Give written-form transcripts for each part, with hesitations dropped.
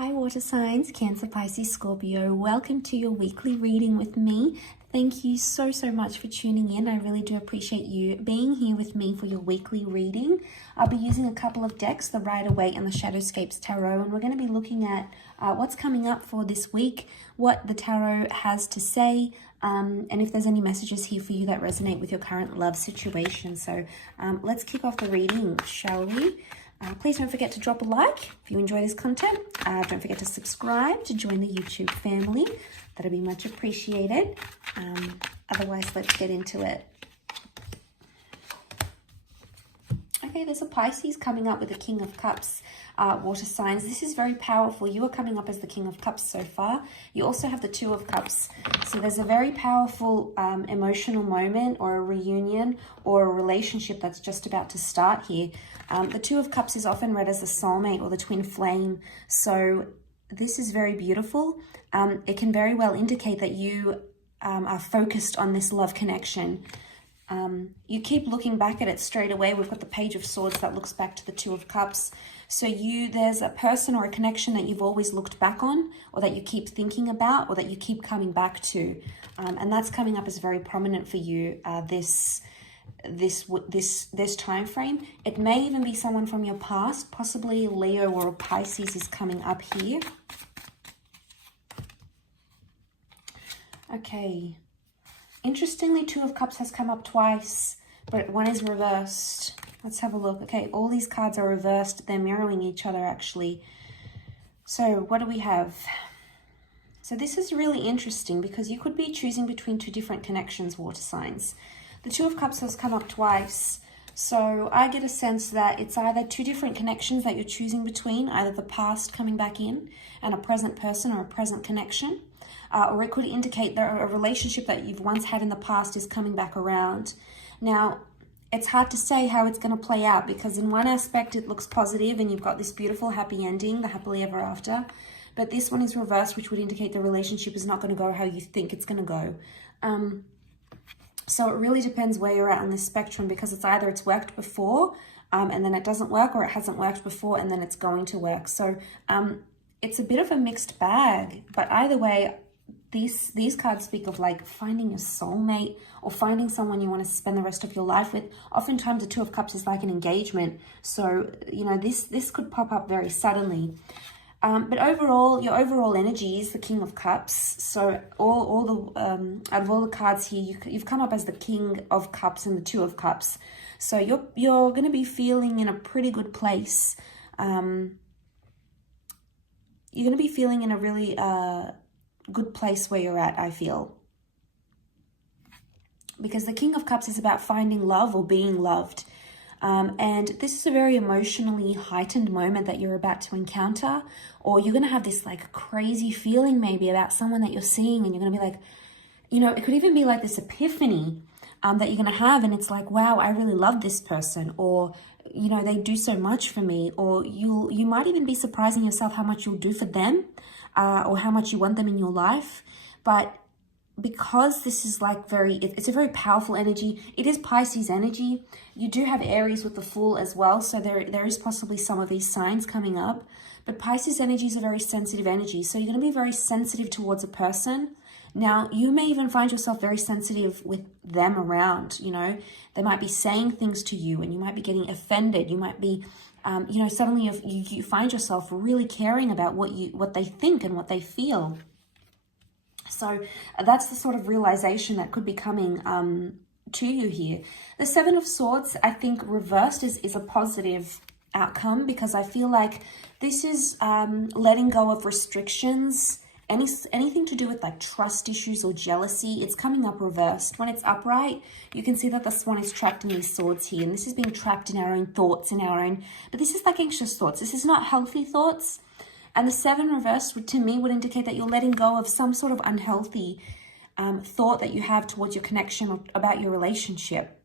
Hi water signs, Cancer, Pisces, Scorpio. Welcome to your weekly reading with me. Thank you so much for tuning in. I really do appreciate you being here with me for your weekly reading. I'll be using a couple of decks, the Rider-Waite and the Shadowscapes Tarot, and we're going to be looking at what's coming up for this week, what the tarot has to say, and if there's any messages here for you that resonate with your current love situation. So let's kick off the reading, shall we? Please don't forget to drop a like if you enjoy this content. Don't forget to subscribe to join the YouTube family. That'll be much appreciated. Otherwise, let's get into it. Okay, there's a Pisces coming up with the King of Cups, water signs. This is very powerful. You are coming up as the King of Cups so far. You also have the Two of Cups. So there's a very powerful emotional moment or a reunion or a relationship that's just about to start here. The Two of Cups is often read as the soulmate or the twin flame. So this is very beautiful. It can very well indicate that you are focused on this love connection. You keep looking back at it straight away. We've got the Page of Swords that looks back to the Two of Cups. So there's a person or a connection that you've always looked back on, or that you keep thinking about, or that you keep coming back to. And that's coming up as very prominent for you this time frame. It may even be someone from your past, possibly Leo or Pisces is coming up here. Okay. Interestingly, Two of Cups has come up twice, but one is reversed. Let's have a look. Okay, all these cards are reversed. They're mirroring each other, actually. So what do we have? So this is really interesting because you could be choosing between two different connections, water signs. The Two of Cups has come up twice. So I get a sense that it's either two different connections that you're choosing between, either the past coming back in and a present person or a present connection. Or it could indicate that a relationship that you've once had in the past is coming back around. Now, it's hard to say how it's going to play out because in one aspect it looks positive and you've got this beautiful happy ending, the happily ever after. But this one is reversed, which would indicate the relationship is not going to go how you think it's going to go. So it really depends where you're at on this spectrum, because it's either it's worked before and then it doesn't work, or it hasn't worked before and then it's going to work. So it's a bit of a mixed bag, but either way, these cards speak of like finding your soulmate or finding someone you want to spend the rest of your life with. Oftentimes the Two of Cups is like an engagement. So, you know, this could pop up very suddenly. But overall, your overall energy is the King of Cups. So out of all the cards here, you've come up as the King of Cups and the Two of Cups. So you're going to be feeling in a pretty good place. You're going to be feeling in a really good place where you're at, I feel. Because the King of Cups is about finding love or being loved. And this is a very emotionally heightened moment that you're about to encounter, or you're going to have this like crazy feeling maybe about someone that you're seeing, and you're going to be like, you know, it could even be like this epiphany that you're going to have, and it's like, wow, I really love this person, or, you know, they do so much for me, or you might even be surprising yourself how much you'll do for them, or how much you want them in your life. But because this is like it's a very powerful energy. It is Pisces energy. You do have Aries with the Fool as well. So there is possibly some of these signs coming up. But Pisces energy is a very sensitive energy. So you're going to be very sensitive towards a person. Now, you may even find yourself very sensitive with them around, you know. They might be saying things to you and you might be getting offended. You might be, you know, suddenly you find yourself really caring about what they think and what they feel. So that's the sort of realization that could be coming to you here. The Seven of Swords, I think reversed is a positive outcome, because I feel like this is letting go of restrictions, anything to do with like trust issues or jealousy. It's coming up reversed. When it's upright, you can see that the Swan is trapped in these swords here, and this is being trapped in our own thoughts, but this is like anxious thoughts. This is not healthy thoughts. And the Seven reversed to me would indicate that you're letting go of some sort of unhealthy thought that you have towards your connection or about your relationship.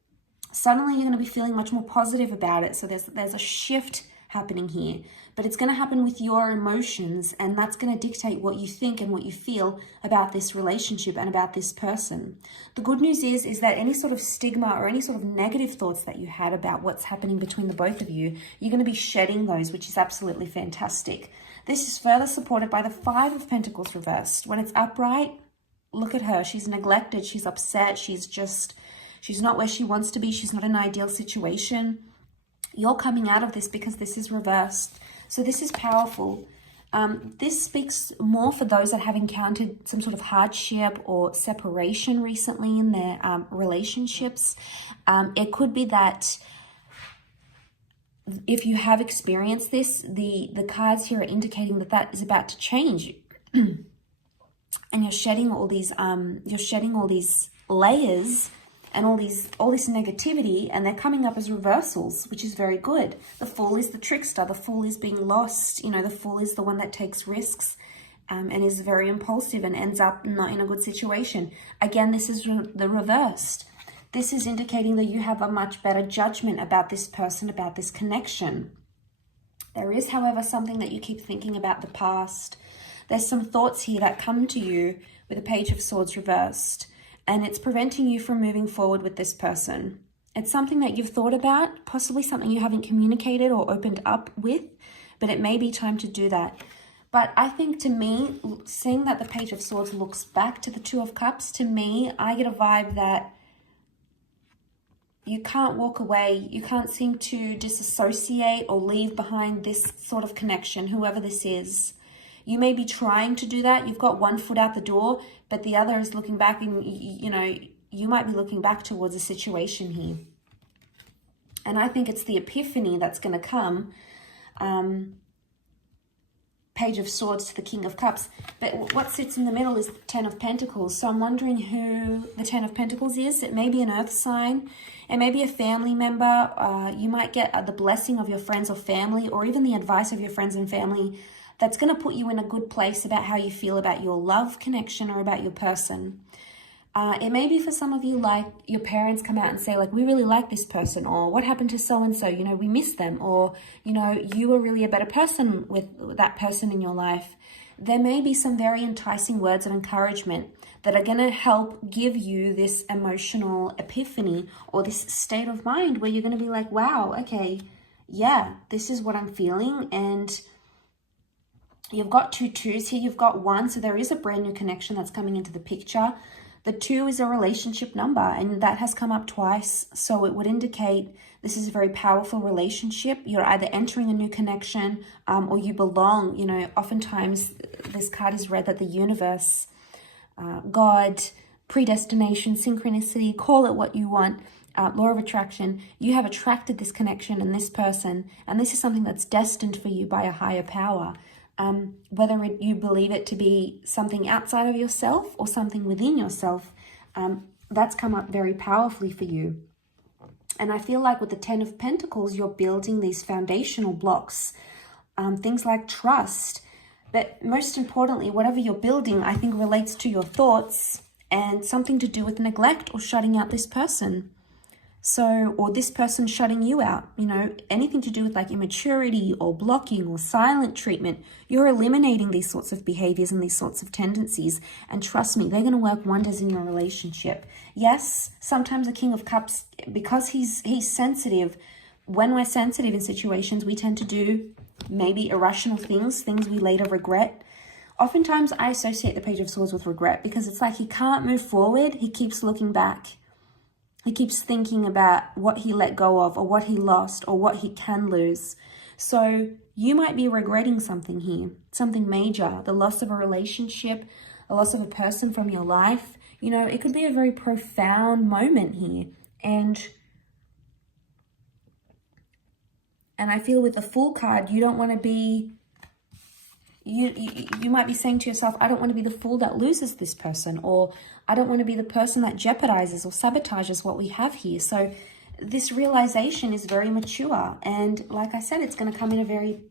Suddenly you're going to be feeling much more positive about it. So there's a shift happening here, but it's going to happen with your emotions, and that's going to dictate what you think and what you feel about this relationship and about this person. The good news is that any sort of stigma or any sort of negative thoughts that you had about what's happening between the both of you, you're going to be shedding those, which is absolutely fantastic. This is further supported by the Five of Pentacles reversed. When it's upright, look at her. She's neglected. She's upset. She's not where she wants to be. She's not in an ideal situation. You're coming out of this because this is reversed. So this is powerful. This speaks more for those that have encountered some sort of hardship or separation recently in their relationships. It could be that if you have experienced this, the cards here are indicating that that is about to change. And you're shedding all these layers and all this negativity, and they're coming up as reversals, which is very good. The Fool is the trickster. The Fool is being lost. You know, the Fool is the one that takes risks and is very impulsive and ends up not in a good situation. Again, this is the reversed. This is indicating that you have a much better judgment about this person, about this connection. There is, however, something that you keep thinking about the past. There's some thoughts here that come to you with a Page of Swords reversed, and it's preventing you from moving forward with this person. It's something that you've thought about, possibly something you haven't communicated or opened up with, but it may be time to do that. But I think, to me, seeing that the Page of Swords looks back to the Two of Cups, to me, I get a vibe that you can't walk away. You can't seem to disassociate or leave behind this sort of connection, whoever this is. You may be trying to do that. You've got one foot out the door, but the other is looking back, and, you know, you might be looking back towards a situation here. And I think it's the epiphany that's going to come. Page of Swords to the King of Cups. But what sits in the middle is the Ten of Pentacles. So I'm wondering who the Ten of Pentacles is. It may be an earth sign. It may be a family member. You might get the blessing of your friends or family, or even the advice of your friends and family, that's going to put you in a good place about how you feel about your love connection or about your person. It may be for some of you, like your parents come out and say, like, we really like this person, or what happened to so-and-so, you know, we miss them, or, you know, you were really a better person with that person in your life. There may be some very enticing words of encouragement that are going to help give you this emotional epiphany or this state of mind where you're going to be like, wow, okay, yeah, this is what I'm feeling. And you've got two twos here, you've got one, so there is a brand new connection that's coming into the picture. The 2 is a relationship number, and that has come up twice. So it would indicate this is a very powerful relationship. You're either entering a new connection or you belong. You know, oftentimes this card is read that the universe, God, predestination, synchronicity, call it what you want, law of attraction, you have attracted this connection and this person, and this is something that's destined for you by a higher power. Whether you believe it to be something outside of yourself or something within yourself, that's come up very powerfully for you. And I feel like with the Ten of Pentacles, you're building these foundational blocks, things like trust. But most importantly, whatever you're building, I think relates to your thoughts and something to do with neglect or shutting out this person. So, or this person shutting you out, you know, anything to do with like immaturity or blocking or silent treatment, you're eliminating these sorts of behaviors and these sorts of tendencies. And trust me, they're going to work wonders in your relationship. Yes, sometimes the King of Cups, because he's sensitive, when we're sensitive in situations, we tend to do maybe irrational things we later regret. Oftentimes I associate the Page of Swords with regret because it's like he can't move forward. He keeps looking back. He keeps thinking about what he let go of or what he lost or what he can lose. So you might be regretting something here, something major, the loss of a relationship, a loss of a person from your life. You know, it could be a very profound moment here. And I feel with the Fool card, you don't want to be, you might be saying to yourself, I don't want to be the fool that loses this person, or I don't want to be the person that jeopardizes or sabotages what we have here. So this realization is very mature. And like I said, it's going to come in a very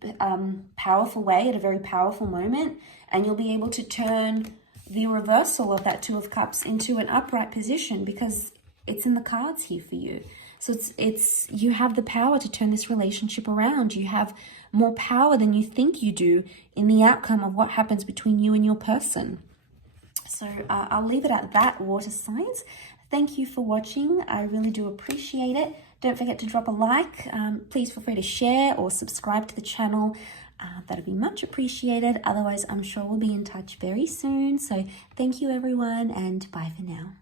powerful way at a very powerful moment. And you'll be able to turn the reversal of that Two of Cups into an upright position because it's in the cards here for you. So it's you have the power to turn this relationship around. You have more power than you think you do in the outcome of what happens between you and your person. So I'll leave it at that, water signs. Thank you for watching. I really do appreciate it. Don't forget to drop a like. Please feel free to share or subscribe to the channel. That'd be much appreciated. Otherwise, I'm sure we'll be in touch very soon. So thank you, everyone, and bye for now.